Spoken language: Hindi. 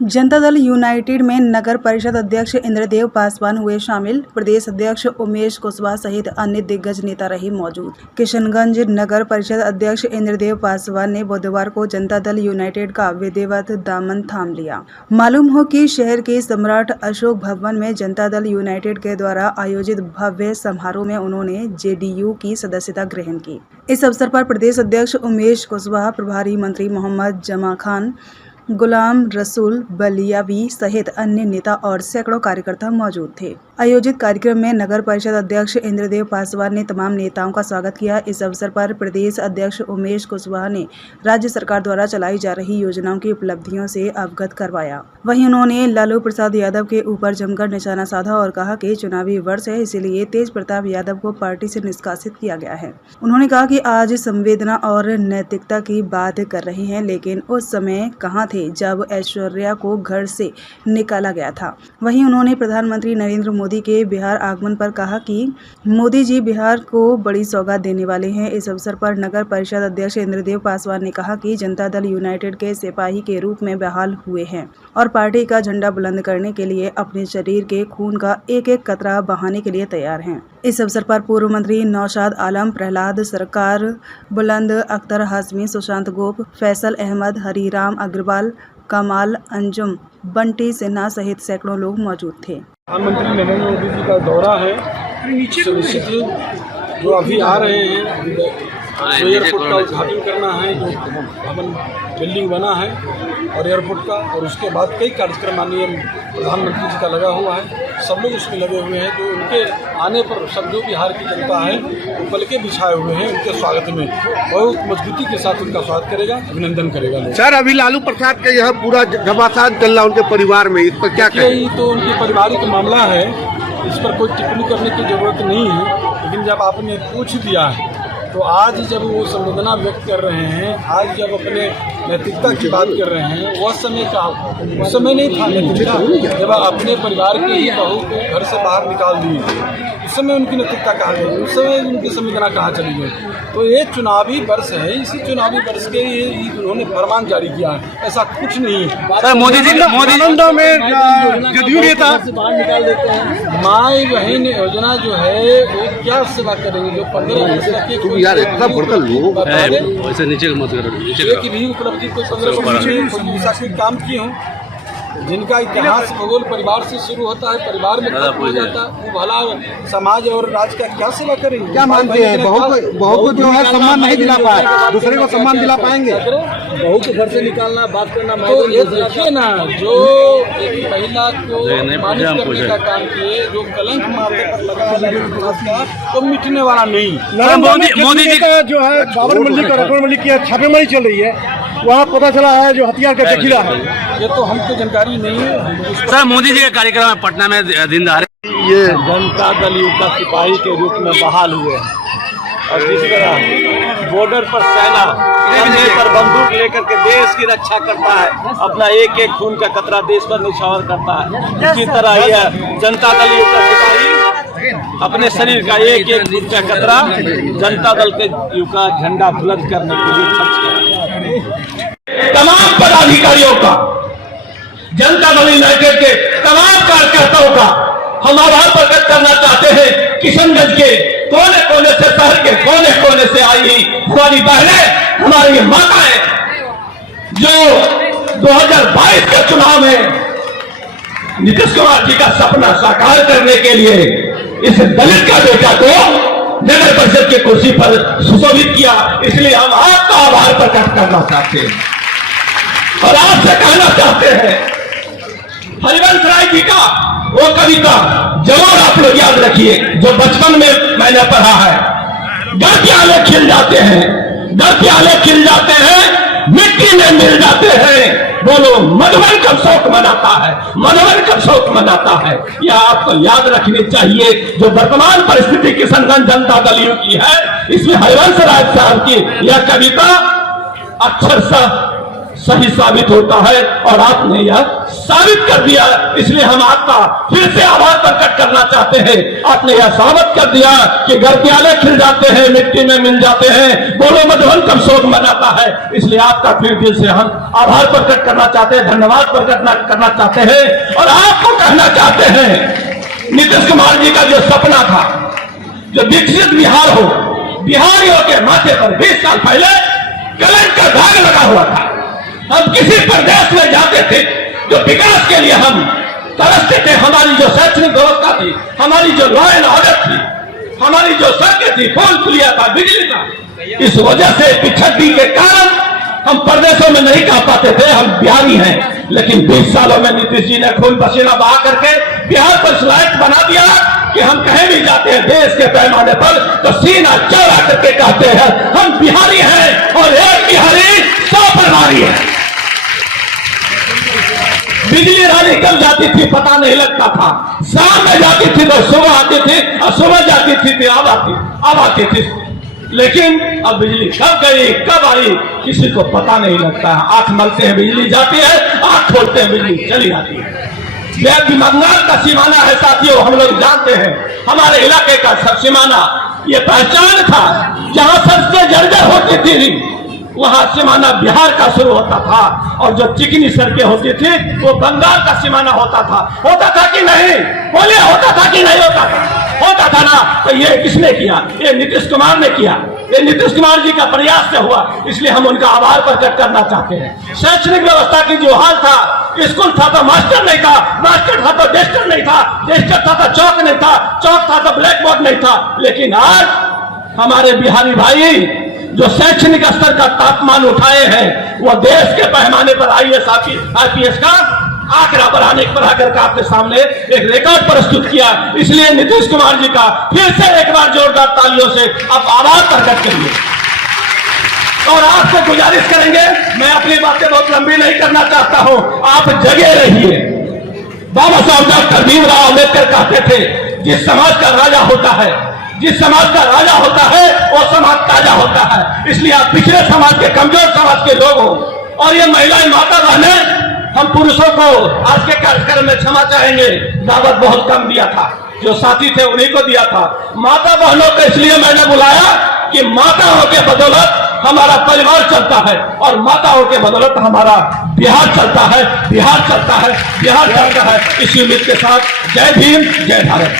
जनता दल यूनाइटेड में नगर परिषद अध्यक्ष इंद्रदेव पासवान हुए शामिल। प्रदेश अध्यक्ष उमेश कुशवाहा सहित अन्य दिग्गज नेता रहे मौजूद। किशनगंज नगर परिषद अध्यक्ष इंद्रदेव पासवान ने बुधवार को जनता दल यूनाइटेड का विधिवत दामन थाम लिया। मालूम हो कि शहर के सम्राट अशोक भवन में जनता दल यूनाइटेड के द्वारा आयोजित भव्य समारोह में उन्होंने जेडीयू की सदस्यता ग्रहण की। इस अवसर पर प्रदेश अध्यक्ष उमेश कुशवाहा, प्रभारी मंत्री मोहम्मद जमा खान, गुलाम रसूल बलियावी सहित अन्य नेता और सैकड़ों कार्यकर्ता मौजूद थे। आयोजित कार्यक्रम में नगर परिषद अध्यक्ष इंद्रदेव पासवान ने तमाम नेताओं का स्वागत किया। इस अवसर पर प्रदेश अध्यक्ष उमेश कुशवाहा ने राज्य सरकार द्वारा चलाई जा रही योजनाओं की उपलब्धियों से अवगत करवाया। वहीं उन्होंने लालू प्रसाद यादव के ऊपर जमकर निशाना साधा और कहा कि चुनावी वर्ष है, इसलिए तेज प्रताप यादव को पार्टी से निष्कासित किया गया है। उन्होंने कहा कि आज संवेदना और नैतिकता की बात कर रहे हैं, लेकिन उस समय कहाँ थे जब ऐश्वर्या को घर से निकाला गया था। वहीं उन्होंने प्रधानमंत्री नरेंद्र मोदी के बिहार आगमन पर कहा कि मोदी जी बिहार को बड़ी सौगात देने वाले हैं। इस अवसर पर नगर परिषद अध्यक्ष इंद्रदेव पासवान ने कहा कि जनता दल यूनाइटेड के सिपाही के रूप में बहाल हुए हैं और पार्टी का झंडा बुलंद करने के लिए अपने शरीर के खून का एक एक कतरा बहाने के लिए तैयार हैं। इस अवसर पर पूर्व मंत्री नौशाद आलम, प्रहलाद सरकार, बुलंद अख्तर हाशमी, सुशांत गोप, फैसल अहमद, हरिराम अग्रवाल, कमाल अंजुम, बंटी सिन्हा सहित सैकड़ों लोग मौजूद थे। प्रधानमंत्री नरेंद्र मोदी जी का दौरा है, जो अभी आ रहे हैं, जो एयरपोर्ट का उद्घाटन करना है, जो भवन बिल्डिंग बना है और एयरपोर्ट का, और उसके बाद कई कार्यक्रम माननीय प्रधानमंत्री जी का लगा हुआ है। सब लोग उसमें लगे हुए हैं। जो उनके आने पर सब जो बिहार की जनता है वो पलके बिछाए हुए हैं। उनके स्वागत में बहुत मजबूती के साथ उनका स्वागत करेगा, अभिनंदन करेगा। सर, अभी लालू प्रसाद का यह पूरा घमासान चल रहा उनके परिवार में, इस पर क्या कहें? तो उनके पारिवारिक मामला है, इस पर कोई टिप्पणी करने की जरूरत नहीं है। लेकिन जब आपने पूछ दिया है तो आज जब वो संवेदना व्यक्त कर रहे हैं, आज जब अपने नैतिकता की बात कर रहे हैं, वह समय का उस समय नहीं था नैतिकता, जब अपने परिवार के ही बहू को घर से बाहर निकाल दिए, उस समय उनकी नैतिकता कहाँ गई, उस समय उनकी संवेदना कहाँ चली गई। तो ये चुनावी वर्ष है, इसी चुनावी वर्ष के लिए उन्होंने फरमान जारी किया है, ऐसा कुछ नहीं है। सर, मोदी जी में जदयू नेता बाहर निकाल देते हैं। माई बहन योजना जो है वो क्या सेवा करेंगे? जो 15 यार इतना बड़का लोग वैसे नीचे मत करो, की भी उपलब्धि कोई 15 काम किए हों, जिनका इतिहास खगोल परिवार से शुरू होता है, परिवार में खत्म हो जाता है, वो भला समाज और राज्य का क्या सेवा करेंगे? क्या मानते हैं? बहू को जो है सम्मान नहीं दिला पाए, दूसरे को सम्मान दिला पाएंगे? बहू को घर से निकालना, बात करना, तो ये देखिए ना, जो एक महिला को मानित करने का काम किए, जो कलंक माथे पर लगा तो मिटने वाला नहीं। मोदी जी का जो है बाबर मंडी का रकम मंडी की छापेमारी चल रही है, वहाँ पता चला है जो हथियार का जखीरा है। ये तो हमको जानकारी नहीं है। सर, मोदी जी का कार्यक्रम है पटना में दिन दहाड़े। ये जनता दल का सिपाही के रूप में बहाल हुए हैं और जिस तरह बॉर्डर पर सेना कंधे पर बंदूक लेकर के देश की रक्षा करता है, अपना एक एक खून का कतरा देश पर निछावर करता है, इसी तरह यह जनता दल का सिपाही अपने शरीर का एक एक खून का कतरा जनता दल के का झंडा बुलंद करने के लिए खर्च किया। तमाम पदाधिकारियों का, जनता दल यूनाइटेड के तमाम कार्यकर्ताओं का हम आभार प्रकट करना चाहते हैं। किशनगंज के कोने कोने से, शहर के कोने कोने से आई हमारी बहनें, हमारी माताएं, जो 2022 के चुनाव में नीतीश कुमार जी का सपना साकार करने के लिए इस दलित का बेटा को नगर परिषद की कुर्सी पर सुशोभित किया। इसलिए हम आपका आभार प्रकट करना चाहते हैं और आपसे कहना चाहते हैं, हरिवंश राय जी का वो कविता जरूर आप लोग याद रखिए, जो बचपन में मैंने पढ़ा है। घर प्याले खिल जाते हैं, घर प्याले खिल जाते हैं, मिट्टी में मिल जाते हैं, बोलो मधुबन कब शौक मनाता है, मधुबन कब शौक मनाता है। यह आपको याद रखनी चाहिए। जो वर्तमान परिस्थिति किशनगंज जनता दल की है, इसमें हरिवंश राय साहब की यह कविता अक्षरशः सही साबित होता है और आपने यह साबित कर दिया। इसलिए हम आपका फिर से आभार प्रकट करना चाहते हैं। आपने यह साबित कर दिया कि घर प्याले खिल जाते हैं, मिट्टी में मिल जाते हैं, बोलो मधुबन कब शोक मनाता है। इसलिए आपका फिर दिल से हम आभार प्रकट करना चाहते हैं, धन्यवाद प्रकट करना चाहते हैं। और आपको कहना चाहते हैं, नीतीश कुमार जी का जो सपना था, जो विकसित बिहार हो, बिहारियों के माथे पर 20 साल पहले कलंक का दाग लगा हुआ था। हम किसी प्रदेश में जाते थे जो विकास के लिए हम तरसते थे, हमारी जो शैक्षणिक व्यवस्था थी, हमारी जो लॉ एंड ऑर्डर थी, हमारी जो सड़कें थी, पुल पुलिया था, बिजली था, इस वजह से पिछड़ने के कारण हम प्रदेशों में नहीं कह पाते थे हम बिहारी हैं। लेकिन 20 सालों में नीतीश जी ने खून पसीना बहा करके बिहार पर स्लाइड बना दिया कि हम कहीं भी जाते हैं देश के पैमाने पर तो सीना चौड़ा करके कहते हैं हम बिहारी हैं और एक बिहारी 100 प्रभारी है। बिजली रानी कब जाती थी पता नहीं लगता था, शाम में जाती थी तो सुबह आती थी और सुबह जाती थी तो अब आती थी। लेकिन अब बिजली कब गई कब आई किसी को पता नहीं लगता है। आंख मलते हैं बिजली जाती है, आंख खोलते हैं बिजली चली जाती है। बंगाल का सीमाना है साथियों, हम लोग जानते हैं हमारे इलाके का सब सीमाना ये पहचान था। जहां सबसे जर्जर होती थी वहां सीमाना बिहार का शुरू होता था और जो चिकनी सड़कें होती थी वो बंगाल का सीमाना होता था कि नहीं? बोले होता था कि नहीं होता था? होता था ना। तो ये किसने किया? ये नीतीश कुमार ने किया। ये नीतीश कुमार जी का प्रयास से हुआ, इसलिए हम उनका आभार प्रकट करना चाहते हैं। शैक्षणिक व्यवस्था की जो हाल था, स्कूल था तो मास्टर नहीं था, मास्टर था तो डेस्टर नहीं था, डेस्टर था तो चौक नहीं था, चौक था तो ब्लैक बोर्ड नहीं था। लेकिन आज हमारे बिहारी भाई जो शैक्षणिक स्तर का तापमान उठाए हैं वो देश के पैमाने पर IAS IPS का आंकड़ा बढ़ाकर के आपके सामने एक रिकॉर्ड प्रस्तुत किया। इसलिए नीतीश कुमार जी का फिर से एक बार जोरदार तालियों से आप आभार प्रकट करिए। और आपको गुजारिश करेंगे, मैं अपनी बातें बहुत लंबी नहीं करना चाहता हूं, आप जगे रहिए। बाबा साहब डॉक्टर भीमराव अम्बेडकर कहते थे जिस समाज का राजा होता है, जिस समाज का राजा होता है वो समाज ताजा होता है। इसलिए आप पिछड़े समाज के, कमजोर समाज के लोग हो और ये महिलाएं माता बहनें, हम पुरुषों को आज के कार्यक्रम में क्षमा चाहेंगे, दावत बहुत कम दिया था, जो साथी थे उन्हीं को दिया था। माता बहनों को इसलिए मैंने बुलाया कि माताओं के बदौलत हमारा परिवार चलता है और माताओं के बदौलत हमारा बिहार चलता है, बिहार चलता है, बिहार चलता है। इसी उम्मीद के साथ जय भीम, जय भारत।